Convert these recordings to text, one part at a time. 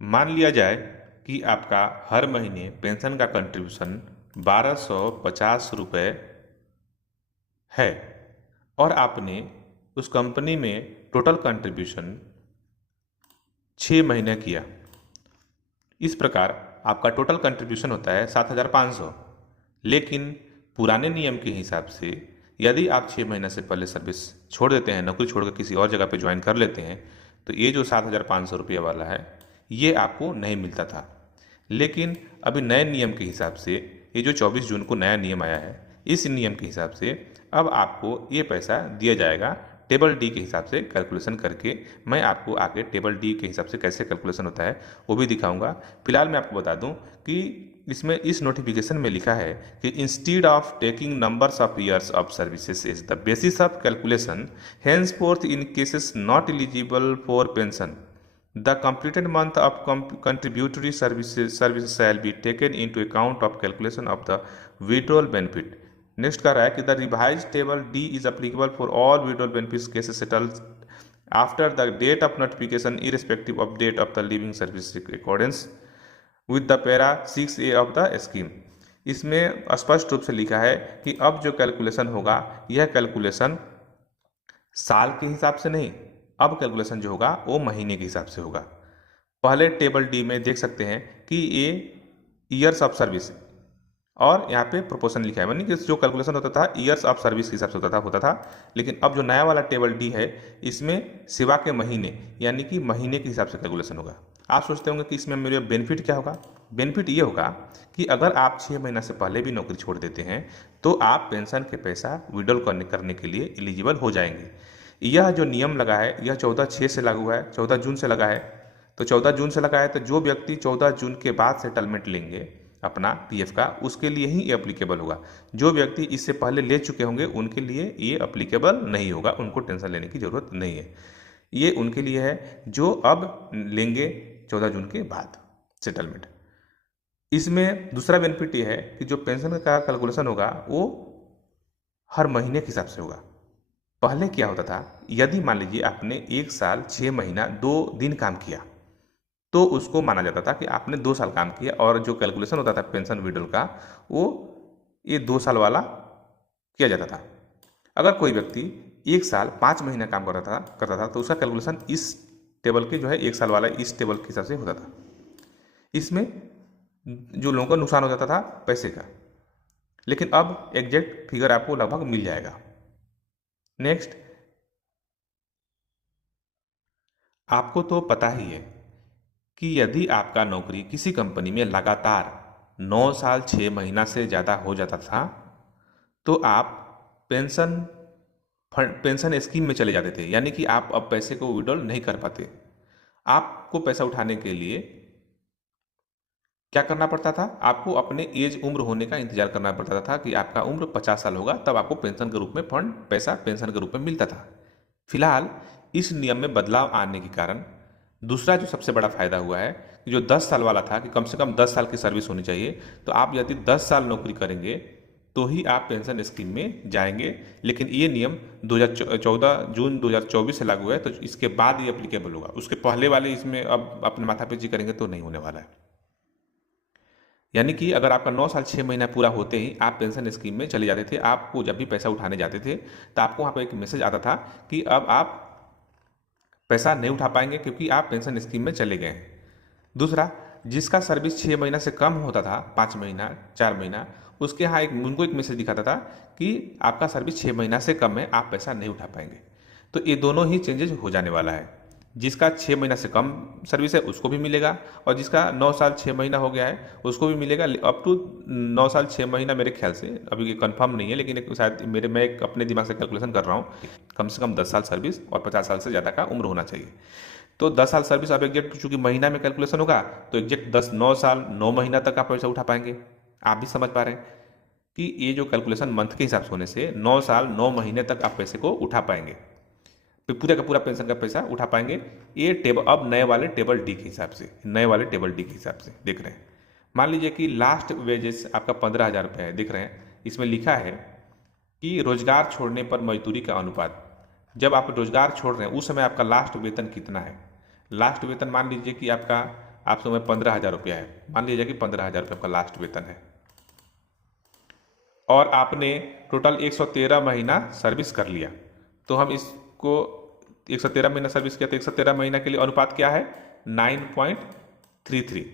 मान लिया जाए कि आपका हर महीने पेंशन का कंट्रीब्यूशन 1250 रुपये है और आपने उस कंपनी में टोटल कंट्रीब्यूशन 6 महीने किया। इस प्रकार आपका टोटल कंट्रीब्यूशन होता है 7500। लेकिन पुराने नियम के हिसाब से यदि आप 6 महीने से पहले सर्विस छोड़ देते हैं, नौकरी छोड़कर किसी और जगह पे ज्वाइन कर लेते हैं, तो ये जो 7500 रुपये वाला है ये आपको नहीं मिलता था। लेकिन अभी नए नियम के हिसाब से ये जो 24 जून को नया नियम आया है, इस नियम के हिसाब से अब आपको ये पैसा दिया जाएगा टेबल डी के हिसाब से कैलकुलेशन करके। मैं आपको आगे टेबल डी के हिसाब से कैसे कैलकुलेशन होता है वो भी दिखाऊंगा। फिलहाल मैं आपको बता दूं कि इसमें इस नोटिफिकेशन में लिखा है कि instead of taking numbers of years of services is the basis of calculation henceforth in cases not eligible for pension the completed month of contributory services shall be taken into account of calculation of the withdrawal benefit। Next कह रहा है कि the revise table D is applicable for all withdrawal benefits cases settled after the date of notification irrespective of date of the living service accordance with the para 6A of the scheme. इसमें स्पष्ट रूप से लिखा है कि अब जो calculation होगा यह कैलकुलेशन साल के हिसाब से नहीं, अब कैलकुलेशन जो होगा वो महीने के हिसाब से होगा। पहले टेबल डी में देख सकते हैं कि ये ईयर्स ऑफ सर्विस और यहाँ पे प्रोपोर्शन लिखा है, यानी कि जो कैलकुलेशन होता था ईयर्स ऑफ सर्विस के हिसाब से होता था। लेकिन अब जो नया वाला टेबल डी है इसमें सेवा के महीने यानी कि महीने के हिसाब से कैलकुलेशन होगा। आप सोचते होंगे कि इसमें मेरे बेनिफिट क्या होगा। बेनिफिट ये होगा कि अगर आप 6 महीना से पहले भी नौकरी छोड़ देते हैं तो आप पेंशन के पैसा विड्रॉल करने के लिए एलिजिबल हो जाएंगे। यह जो नियम लगा है यह 14/6 से लागू है, 14 जून से लगा है। तो 14 जून से लगा है तो जो व्यक्ति 14 जून के बाद सेटलमेंट लेंगे अपना पीएफ का उसके लिए ही ये अप्लीकेबल होगा। जो व्यक्ति इससे पहले ले चुके होंगे उनके लिए ये अप्लीकेबल नहीं होगा, उनको टेंशन लेने की ज़रूरत नहीं है। ये उनके लिए है जो अब लेंगे 14 जून के बाद सेटलमेंट। इसमें दूसरा बेनिफिट ये है कि जो पेंशन का कैलकुलेशन होगा वो हर महीने के हिसाब से होगा। पहले क्या होता था, यदि मान लीजिए आपने 1 साल 6 महीना 2 दिन काम किया तो उसको माना जाता था कि आपने 2 साल काम किया और जो कैलकुलेशन होता था पेंशन विड्रॉल का वो ये 2 साल वाला किया जाता था। अगर कोई व्यक्ति 1 साल 5 महीना काम करता था तो उसका कैलकुलेशन इस टेबल के जो है 1 साल वाला इस टेबल के हिसाब से होता था। इसमें जो लोगों को नुकसान हो जाता था पैसे का, लेकिन अब एग्जैक्ट फिगर आपको लगभग मिल जाएगा। नेक्स्ट, आपको तो पता ही है कि यदि आपका नौकरी किसी कंपनी में लगातार 9 साल 6 महीना से ज़्यादा हो जाता था तो आप पेंशन स्कीम में चले जाते थे, यानी कि आप अब पैसे को विड्रॉल नहीं कर पाते। आपको पैसा उठाने के लिए क्या करना पड़ता था, आपको अपने एज उम्र होने का इंतजार करना पड़ता था कि आपका उम्र 50 साल होगा तब आपको पेंशन के रूप में पैसा पेंशन के रूप में मिलता था। फिलहाल इस नियम में बदलाव आने के कारण दूसरा जो सबसे बड़ा फायदा हुआ है कि जो 10 साल वाला था कि कम से कम 10 साल की सर्विस होनी चाहिए, तो आप यदि 10 साल नौकरी करेंगे तो ही आप पेंशन स्कीम में जाएंगे। लेकिन ये नियम 2014 जून 2024 से लागू है, तो इसके बाद ये अप्लीकेबल होगा। उसके पहले वाले इसमें अब अपने माथापेची करेंगे तो नहीं होने वाला है। यानी कि अगर आपका 9 साल 6 महीना पूरा होते ही आप पेंशन स्कीम में चले जाते थे, आपको जब भी पैसा उठाने जाते थे तो आपको वहाँ पर एक मैसेज आता था कि अब आप पैसा नहीं उठा पाएंगे क्योंकि आप पेंशन स्कीम में चले गए हैं। दूसरा, जिसका सर्विस 6 महीना से कम होता था, 5 महीना 4 महीना, उसके यहाँ उनको एक मैसेज दिखाता था कि आपका सर्विस 6 महीना से कम है, आप पैसा नहीं उठा पाएंगे। तो ये दोनों ही चेंजेज हो जाने वाला है। जिसका 6 महीना से कम सर्विस है उसको भी मिलेगा और जिसका 9 साल 6 महीना हो गया है उसको भी मिलेगा। अप टू 9 साल 6 महीना मेरे ख्याल से, अभी ये कंफर्म नहीं है लेकिन शायद मैं अपने दिमाग से कैलकुलेशन कर रहा हूँ, कम से कम 10 साल सर्विस और 50 साल से ज़्यादा का उम्र होना चाहिए। तो 10 साल सर्विस अब एग्जैक्ट चूंकि महीना में कैलकुलेशन होगा तो एग्जैक्ट 9 साल 9 महीना तक आप पैसा उठा पाएंगे। आप भी समझ पा रहे हैं कि ये जो कैलकुलेशन मंथ के हिसाब से होने से 9 साल 9 महीने तक आप पैसे को उठा पाएंगे, पूरा का पूरा पेंशन का पैसा उठा पाएंगे। ये टेबल अब नए वाले टेबल डी के हिसाब से देख रहे हैं। मान लीजिए कि लास्ट वेजेस आपका 15,000 रुपये है, देख रहे हैं इसमें लिखा है कि रोजगार छोड़ने पर मजदूरी का अनुपात। जब आप रोजगार छोड़ रहे हैं उस समय आपका लास्ट वेतन कितना है। लास्ट वेतन मान लीजिए कि आपका आपसे उम्र 15,000 रुपया है, मान लीजिए कि 15,000 रुपये आपका लास्ट वेतन है और आपने टोटल 113 महीना सर्विस कर लिया, तो हम इसको 113 महीना सर्विस किया तो 113 महीना के लिए अनुपात क्या है 9.33।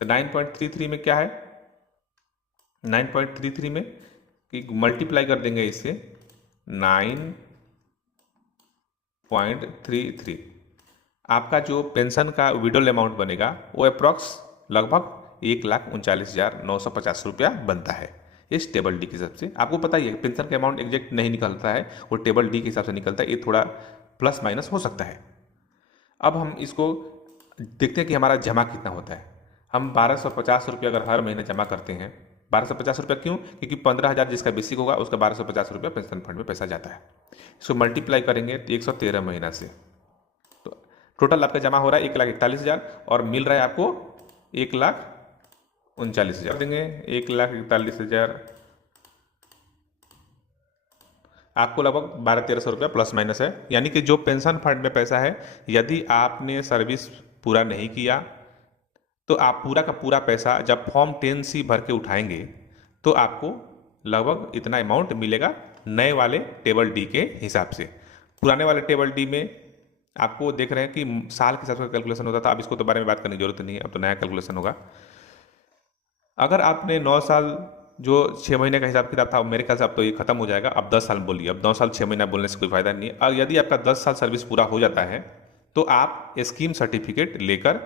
तो 9.33 में क्या है 9.33 में कि मल्टीप्लाई कर देंगे इसे 9.33, आपका जो पेंशन का विड्रॉल अमाउंट बनेगा वो अप्रॉक्स लगभग 1,39,950 रुपया बनता है इस टेबल डी के हिसाब से। आपको पता ही है पेंशन का अमाउंट एग्जैक्ट नहीं निकलता है, वो टेबल डी के हिसाब से निकलता है, ये थोड़ा प्लस माइनस हो सकता है। अब हम इसको देखते हैं कि हमारा जमा कितना होता है। हम 1250 रुपये अगर हर महीने जमा करते हैं, 1250 रुपये क्यों, क्योंकि 15,000 जिसका बेसिक होगा उसका 1250 रुपये पेंशन फंड में पैसा जाता है। इसको मल्टीप्लाई करेंगे 113 महीना से, तो टोटल आपका जमा हो रहा है 1,41,000 और मिल रहा है आपको 1,39,000 देंगे। 1,41,000 आपको लगभग 1200-1300 रुपया प्लस माइनस है, यानी कि जो पेंशन फंड में पैसा है, यदि आपने सर्विस पूरा नहीं किया तो आप पूरा का पूरा पैसा जब फॉर्म 10C भर के उठाएंगे तो आपको लगभग इतना अमाउंट मिलेगा नए वाले टेबल डी के हिसाब से। पुराने वाले टेबल डी में आपको देख रहे हैं कि साल के हिसाब से कैलकुलेशन होता था, अब इसको तो बारे में बात करने की जरूरत नहीं है, अब तो नया कैलकुलेशन होगा। अगर आपने 9 साल जो 6 महीने का हिसाब किताब था, मेरे ख्याल से अब तो ये खत्म हो जाएगा, अब 10 साल बोलिए, अब 9 साल 6 महीना बोलने से कोई फायदा नहीं है। और यदि आपका 10 साल सर्विस पूरा हो जाता है तो आप स्कीम सर्टिफिकेट लेकर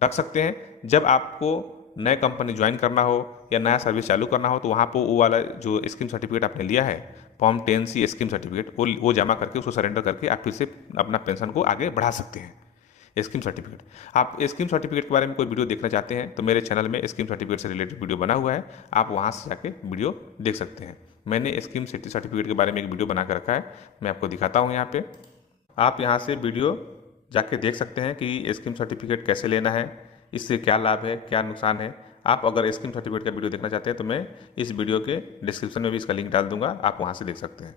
रख सकते हैं। जब आपको नए कंपनी ज्वाइन करना हो या नया सर्विस चालू करना हो तो वहाँ पर वो वाला जो स्कीम सर्टिफिकेट आपने लिया है फॉर्म 10C स्कीम सर्टिफिकेट, वो जमा करके उसको सरेंडर करके आप फिर से अपना पेंशन को आगे बढ़ा सकते हैं। स्कीम सर्टिफिकेट, आप स्कीम सर्टिफिकेट के बारे में कोई वीडियो देखना चाहते हैं तो मेरे चैनल में स्कीम सर्टिफिकेट से रिलेटेड वीडियो बना हुआ है, आप वहाँ से जाके वीडियो देख सकते हैं। मैंने स्कीम सर्टिफिकेट के बारे में एक वीडियो बना कर रखा है, मैं आपको दिखाता हूँ यहाँ पे। आप यहाँ से वीडियो जाके देख सकते हैं कि स्कीम सर्टिफिकेट कैसे लेना है, इससे क्या लाभ है क्या नुकसान है। आप अगर स्कीम सर्टिफिकेट का वीडियो देखना चाहते हैं तो मैं इस वीडियो के डिस्क्रिप्शन में भी इसका लिंक डाल दूंगा, आप वहाँ से देख सकते हैं।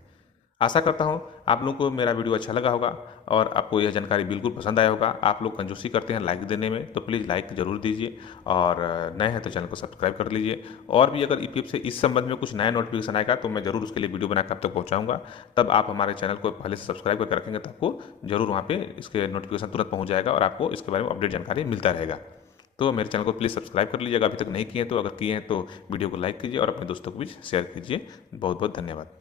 आशा करता हूँ आप लोगों को मेरा वीडियो अच्छा लगा होगा और आपको यह जानकारी बिल्कुल पसंद आया होगा। आप लोग कंजूसी करते हैं लाइक देने में, तो प्लीज़ लाइक जरूर दीजिए और नए हैं तो चैनल को सब्सक्राइब कर लीजिए। और भी अगर ईपीएफ से इस संबंध में कुछ नया नोटिफिकेशन आएगा तो मैं जरूर उसके लिए वीडियो बनाकर आप तक पहुँचाऊँगा। तब आप हमारे चैनल को पहले से सब्सक्राइब करके रखेंगे तो आपको जरूर वहाँ पर इसके नोटिफिकेशन तुरंत पहुँच जाएगा और आपको इसके बारे में अपडेट जानकारी मिलता रहेगा। तो मेरे चैनल को प्लीज़ सब्सक्राइब कर लीजिएगा अभी तक नहीं किए हैं तो, अगर किए हैं तो वीडियो को लाइक कीजिए और अपने दोस्तों को भी शेयर कीजिए। बहुत बहुत धन्यवाद।